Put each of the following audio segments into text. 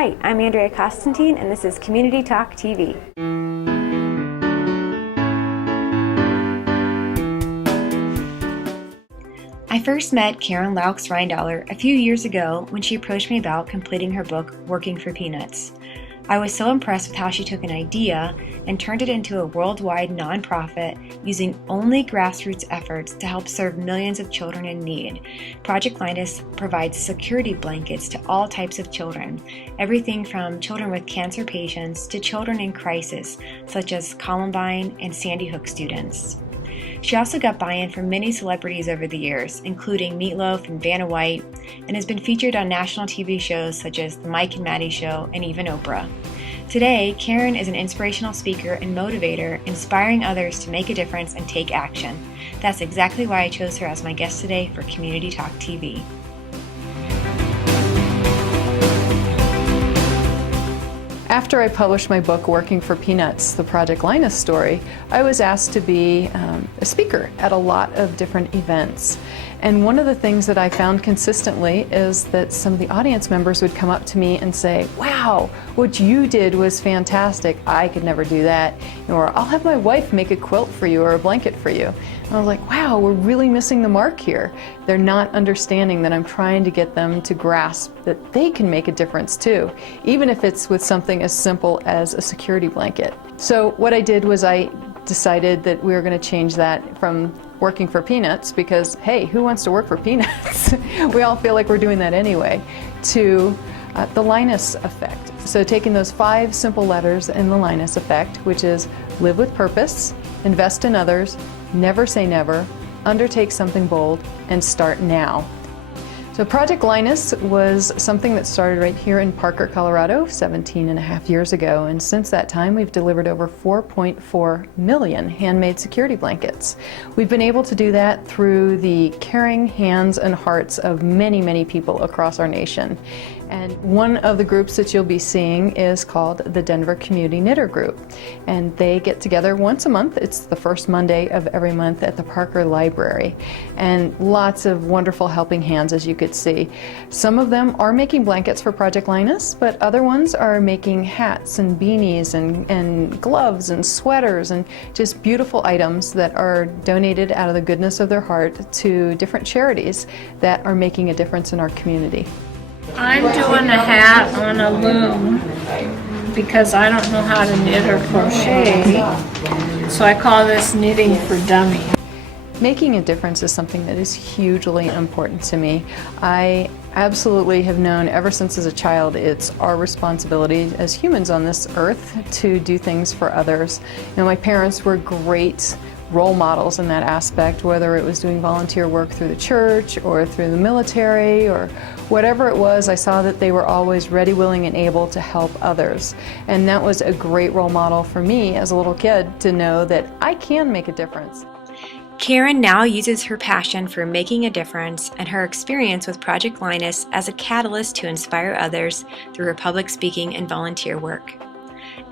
Hi, I'm Andrea Constantine, and this is Community Talk TV. I first met Karen Loucks Rinedollar a few years ago when she approached me about completing her book, Working for Peanuts. I was so impressed with how she took an idea and turned it into a worldwide nonprofit using only grassroots efforts to help serve millions of children in need. Project Linus provides security blankets to all types of children, everything from children with cancer patients to children in crisis, such as Columbine and Sandy Hook students. She also got buy-in from many celebrities over the years, including Meatloaf and Vanna White, and has been featured on national TV shows such as The Mike and Maddie Show and even Oprah. Today, Karen is an inspirational speaker and motivator, inspiring others to make a difference and take action. That's exactly why I chose her as my guest today for Community Talk TV. After I published my book, Working for Peanuts, the Project Linus story, I was asked to be a speaker at a lot of different events. And one of the things that I found consistently is that some of the audience members would come up to me and say, "Wow, what you did was fantastic. I could never do that." Or, "I'll have my wife make a quilt for you or a blanket for you." And I was like, wow, we're really missing the mark here. They're not understanding that I'm trying to get them to grasp that they can make a difference too, even if it's with something as simple as a security blanket. So what I did was I decided that we were going to change that from working for peanuts, because hey, who wants to work for peanuts? We all feel like we're doing that anyway, to the Linus effect. So taking those 5 simple letters in the Linus effect, which is live with purpose, invest in others, never say never, undertake something bold, and start now. So Project Linus was something that started right here in Parker, Colorado, 17 and a half years ago. And since that time, we've delivered over 4.4 million handmade security blankets. We've been able to do that through the caring hands and hearts of many, many people across our nation. And one of the groups that you'll be seeing is called the Denver Community Knitter Group. And they get together once a month. It's the first Monday of every month at the Parker Library. And lots of wonderful helping hands, as you could see. Some of them are making blankets for Project Linus, but other ones are making hats and beanies and gloves and sweaters and just beautiful items that are donated out of the goodness of their heart to different charities that are making a difference in our community. I'm doing a hat on a loom because I don't know how to knit or crochet, so I call this knitting for dummies. Making a difference is something that is hugely important to me. I absolutely have known ever since as a child it's our responsibility as humans on this earth to do things for others. You know, my parents were great role models in that aspect, whether it was doing volunteer work through the church or through the military or whatever it was. I saw that they were always ready, willing, and able to help others. And that was a great role model for me as a little kid to know that I can make a difference. Karen now uses her passion for making a difference and her experience with Project Linus as a catalyst to inspire others through her public speaking and volunteer work.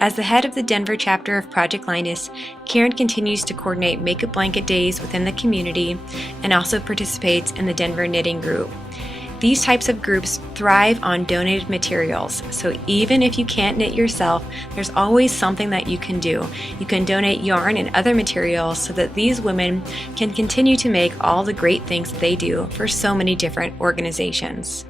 As the head of the Denver chapter of Project Linus, Karen continues to coordinate Make-A Blanket days within the community and also participates in the Denver Knitting Group. These types of groups thrive on donated materials, so even if you can't knit yourself, there's always something that you can do. You can donate yarn and other materials so that these women can continue to make all the great things they do for so many different organizations.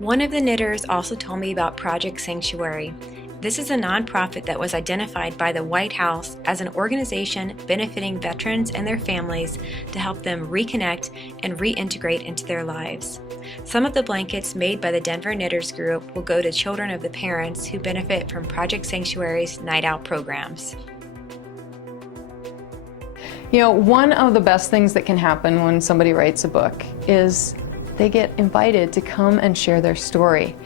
One of the knitters also told me about Project Sanctuary. This is a nonprofit that was identified by the White House as an organization benefiting veterans and their families to help them reconnect and reintegrate into their lives. Some of the blankets made by the Denver Knitters Group will go to children of the parents who benefit from Project Sanctuary's Night Out programs. You know, one of the best things that can happen when somebody writes a book is they get invited to come and share their story.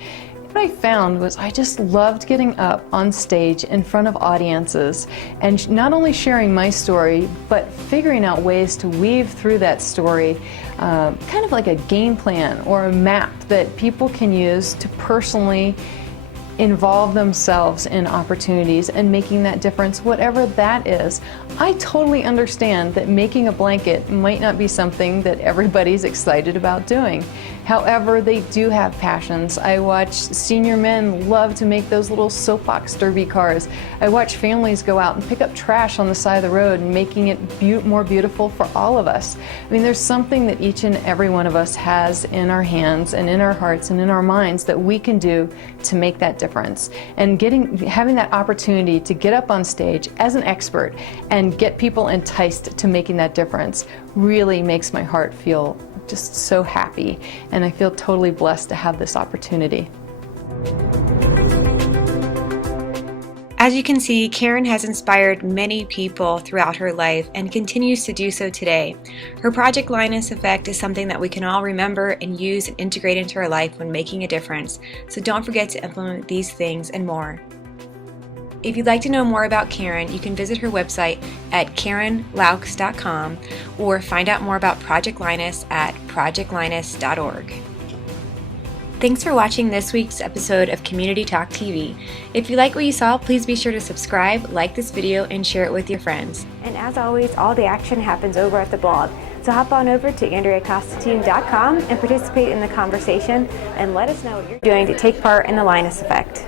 What I found was I just loved getting up on stage in front of audiences and not only sharing my story, but figuring out ways to weave through that story, kind of like a game plan or a map that people can use to personally involve themselves in opportunities and making that difference, whatever that is. I totally understand that making a blanket might not be something that everybody's excited about doing. However, they do have passions. I watch senior men love to make those little soapbox derby cars. I watch families go out and pick up trash on the side of the road and making it more beautiful for all of us. I mean, there's something that each and every one of us has in our hands and in our hearts and in our minds that we can do to make that difference. And having that opportunity to get up on stage as an expert and get people enticed to making that difference really makes my heart feel just so happy, and I feel totally blessed to have this opportunity. As you can see, Karen has inspired many people throughout her life and continues to do so today. Her Project Linus effect is something that we can all remember and use and integrate into our life when making a difference, so don't forget to implement these things and more. If you'd like to know more about Karen, you can visit her website at KarenLoucks.com or find out more about Project Linus at projectlinus.org. Thanks for watching this week's episode of Community Talk TV. If you like what you saw, please be sure to subscribe, like this video, and share it with your friends. And as always, all the action happens over at the blog. So hop on over to AndreaCostatine.com and participate in the conversation and let us know what you're doing to take part in the Linus effect.